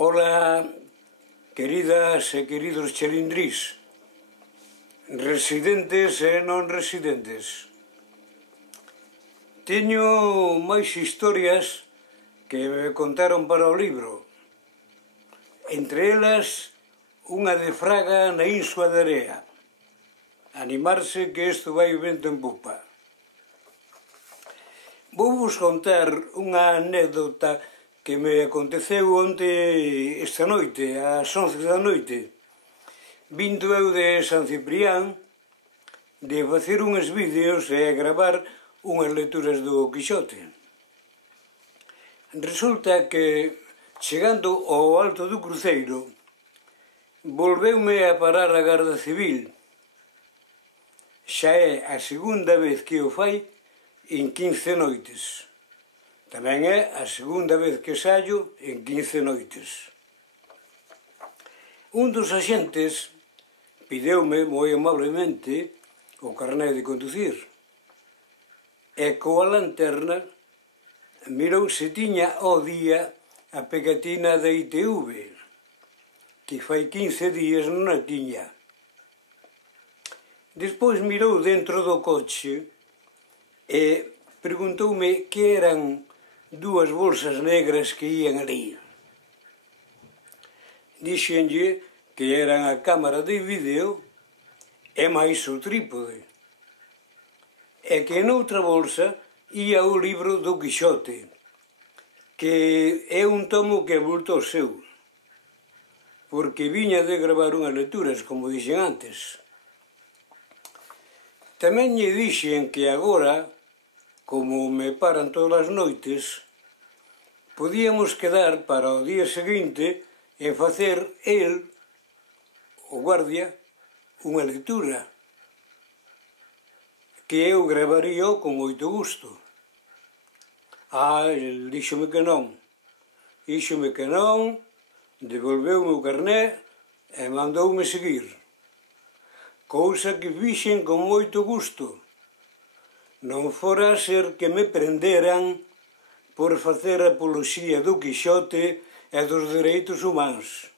Ola, queridas e queridos chelindrís, residentes e non residentes. Teño máis historias que me contaron para o libro. Entre elas, unha de Fraga na Insua de Area. Animarse que isto vai o vento en popa. Vou vos contar unha anécdota que me aconteceu onte esta noite, ás 11 da noite. Vindo eu de San Ciprián de facer uns vídeos e gravar unhas lecturas do Quixote. Resulta que, chegando ao alto do cruceiro, volveume a parar a Garda Civil. Xa é a segunda vez que o fai en 15 noites. Tamén é a segunda vez que saio en 15 noites. Un dos axentes pideume moi amablemente o carné de conducir e coa lanterna mirou se tiña ao día a pegatina da ITV, que fai 15 días non a tiña. Despois mirou dentro do coche e preguntoume que eran dúas bolsas negras que ían ali. Dixenlle que eran a cámara de vídeo e máis o trípode, e que noutra bolsa ía o libro do Quixote, que é un tomo que abultou seu, porque viña de gravar unhas lecturas, como dixen antes. Tamén lle dixen que agora, como me paran todas as noites, podíamos quedar para o día seguinte en facer el, o guardia, unha lectura, que eu gravaría con moito gusto. El díxome que non, devolveume o carné e mandoume seguir, cousa que fixen con moito gusto. Non fora a ser que me prenderan por facer apoloxía do Quixote e dos dereitos humanos.